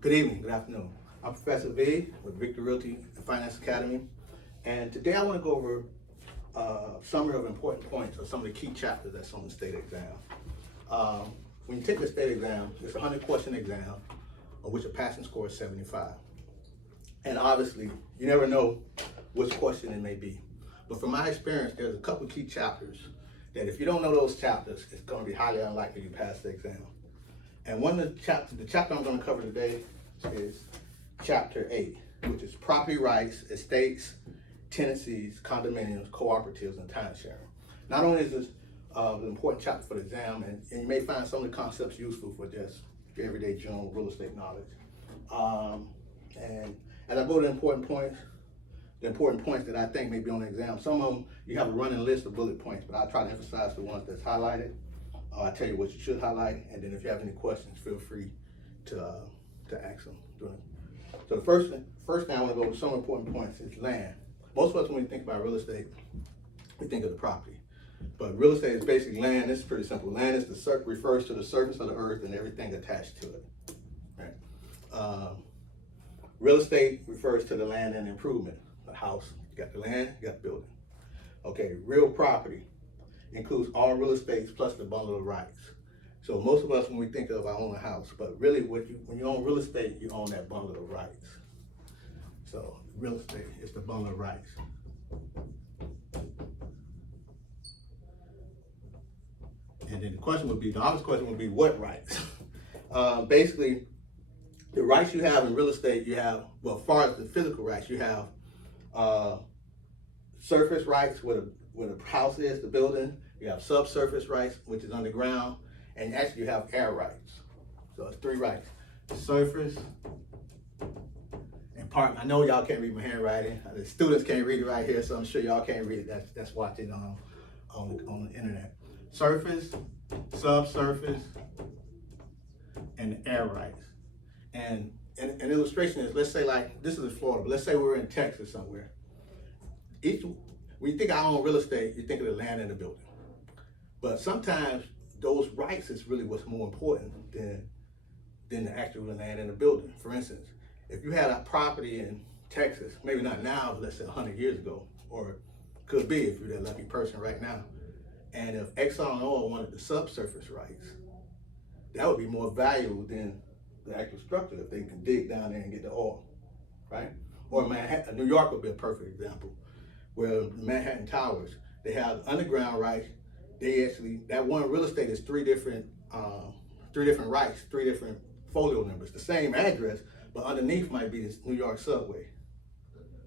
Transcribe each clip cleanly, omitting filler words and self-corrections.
Good evening, good afternoon. I'm Professor V with Victor Realty and Finance Academy, and today I want to go over a summary of important points of some of the key chapters that's on the state exam. When you take the state exam, it's a 100-question exam of which a passing score is 75. And obviously, you never know which question it may be. But from my experience, there's a couple of key chapters that if you don't know those chapters, it's going to be highly unlikely you pass the exam. And one of the chapter I'm going to cover today is Chapter 8, which is property rights, estates, tenancies, condominiums, cooperatives, and time sharing. Not only is this an important chapter for the exam, and you may find some of the concepts useful for just your everyday general real estate knowledge. And as I go to the important points that I think may be on the exam, some of them you have a running list of bullet points, but I'll try to emphasize the ones that's highlighted. I'll tell you what you should highlight, and then if you have any questions, feel free to ask them. So the first thing I want to go over some important points is land. Most of us, when we think about real estate, we think of the property. But real estate is basically land. It's pretty simple. Land is refers to the surface of the earth and everything attached to it. Right? Real estate refers to the land and improvement. The house, you got the land, you got the building. Okay, real property includes all real estates plus the bundle of rights. So most of us, when we think of, I own a house, but really when you own real estate, you own that bundle of rights. So real estate is the bundle of rights. And then the obvious question would be what rights? Basically, the rights you have in real estate, you have, well, as far as the physical rights, you have surface rights where the house is, the building. You have subsurface rights, which is underground, and actually you have air rights. So it's three rights: surface and park. I know y'all can't read my handwriting. The students can't read it right here, so I'm sure y'all can't read it. That's watching on the internet. Surface, subsurface, and air rights. And an illustration is, let's say, like, this is in Florida, but let's say we're in Texas somewhere. When you think I own real estate, you think of the land and the building. But sometimes those rights is really what's more important than the actual land and the building. For instance, if you had a property in Texas, maybe not now, but let's say 100 years ago, or could be if you're that lucky person right now, and if Exxon Oil wanted the subsurface rights, that would be more valuable than the actual structure if they can dig down there and get the oil, right? Or Manhattan, New York would be a perfect example, where the Manhattan Towers, they have underground rights. That one real estate is three different rights, three different folio numbers, the same address, but underneath might be this New York subway.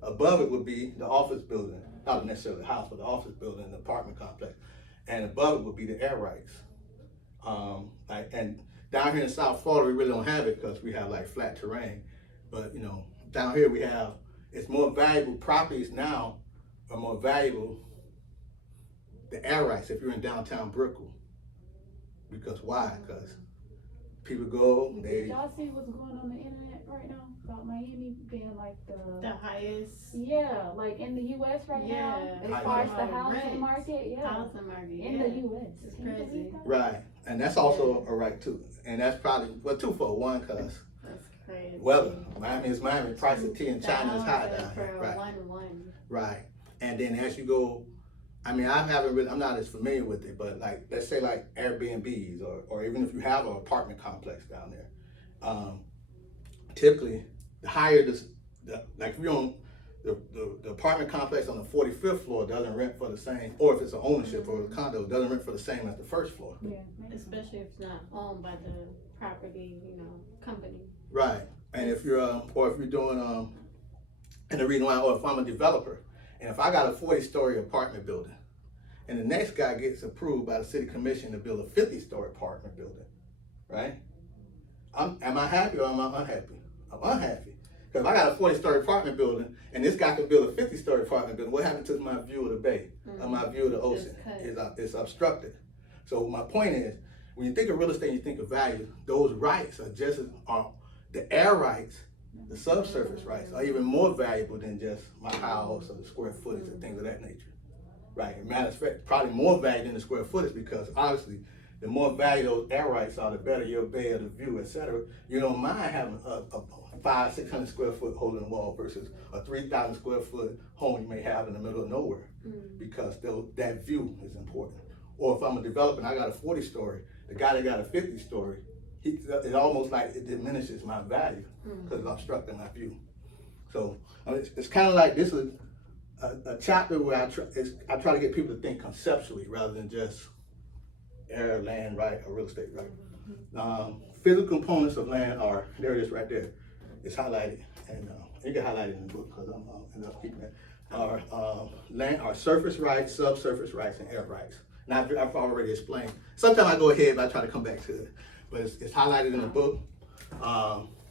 Above it would be the office building, not necessarily the house, but the office building, the apartment complex. And above it would be the air rights. And down here in South Florida, we really don't have it because we have like flat terrain. But down here it's more valuable. Properties now are more valuable. The air rights, if you're in downtown Brooklyn. Because why? Because people go, Did y'all see what's going on the internet right now about Miami being like the highest? Yeah, like in the U.S. right now, as far as the housing market, Housing market, in the U.S. It's Can you crazy. believe that? Right, and that's also a right too. And that's probably, twofold. One, because That's crazy. weather. Miami is Miami. Price of tea in China is high down here. For Right. 1-1. Right. And then as you go, I'm not as familiar with it, but like, let's say like Airbnbs or even if you have an apartment complex down there, typically the higher like if you're on the apartment complex on the 45th floor doesn't rent for the same, or if it's an ownership or a condo, it doesn't rent for the same as the first floor. Yeah, Especially if it's not owned by the property, company. Right. And if you're doing and the reason why, or if I'm a developer, and if I got a 40-story apartment building, and the next guy gets approved by the city commission to build a 50-story apartment building, right? Am I happy or am I unhappy? I'm unhappy. Because if I got a 40-story apartment building, and this guy can build a 50-story apartment building, what happens to my view of the bay, or my view of the ocean? It's obstructed. So my point is, when you think of real estate, you think of value, those rights are the air rights, the subsurface rights are even more valuable than just my house or the square footage and things of that nature. Right. As a matter of fact, probably more value than the square footage because obviously The more value those air rights are, the better your bay or the view, etc. You don't mind having a 500-600 square foot hole in the wall versus a 3,000 square foot home you may have in the middle of nowhere, because that view is important. Or if I'm a developer and I got a 40-story, the guy that got a 50-story, it almost like it diminishes my value because it's obstructing my view. So it's kind of like this is a chapter where I try to get people to think conceptually rather than just air, land, right, or real estate, right? Physical components of land are, there it is right there. It's highlighted, and you can highlight it in the book because I'm end up keeping it. Land are surface rights, subsurface rights, and air rights. And I've already explained. Sometimes I go ahead, but I try to come back to it. But it's highlighted in the book.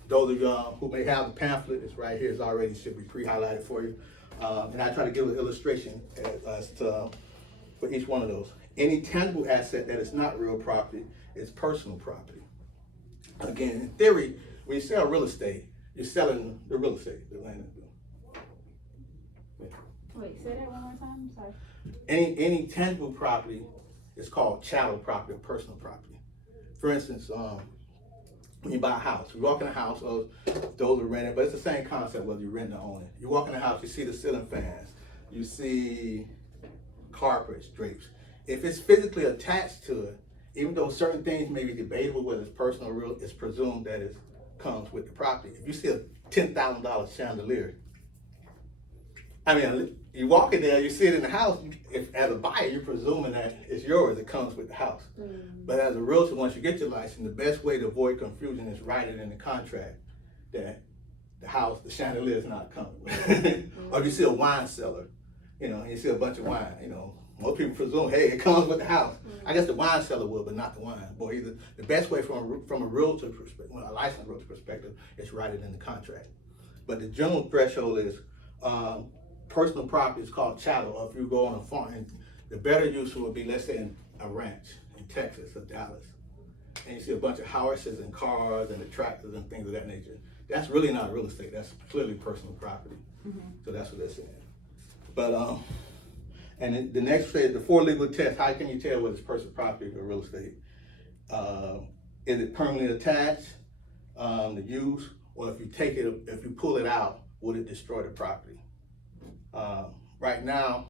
Those of y'all who may have the pamphlet, it's right here. It's already should be pre-highlighted for you. And I try to give an illustration as to, for each one of those. Any tangible asset that is not real property is personal property. Again, in theory, when you sell real estate, you're selling the real estate, the land. Wait, say that one more time. Sorry. Any tangible property is called chattel property or personal property. For instance, when you buy a house, you walk in a house, those are rented, but it's the same concept whether you rent or own it. You walk in a house, you see the ceiling fans, you see carpets, drapes. If it's physically attached to it, even though certain things may be debatable whether it's personal or real, it's presumed that it comes with the property. If you see a $10,000 chandelier, I mean, you walk in there, you see it in the house, if as a buyer, you're presuming that it's yours, it comes with the house. But as a realtor, once you get your license, the best way to avoid confusion is write it in the contract that the house, the chandelier is not coming with. Or if you see a wine cellar, and you see a bunch of wine, most people presume, hey, it comes with the house. I guess the wine cellar will, but not the wine. Boy, either the best way from a realtor perspective, a licensed realtor perspective, is write it in the contract. But the general threshold is personal property is called chattel, or if you go on a farm, and the better use would be, let's say, in a ranch in Texas or Dallas, and you see a bunch of houses and cars and the tractors and things of that nature. That's really not real estate. That's clearly personal property. So that's what they're saying. But and then the next phase, the 4 legal tests. How can you tell whether it's personal property or real estate? Is it permanently attached, the use, or if you pull it out, would it destroy the property? Right now,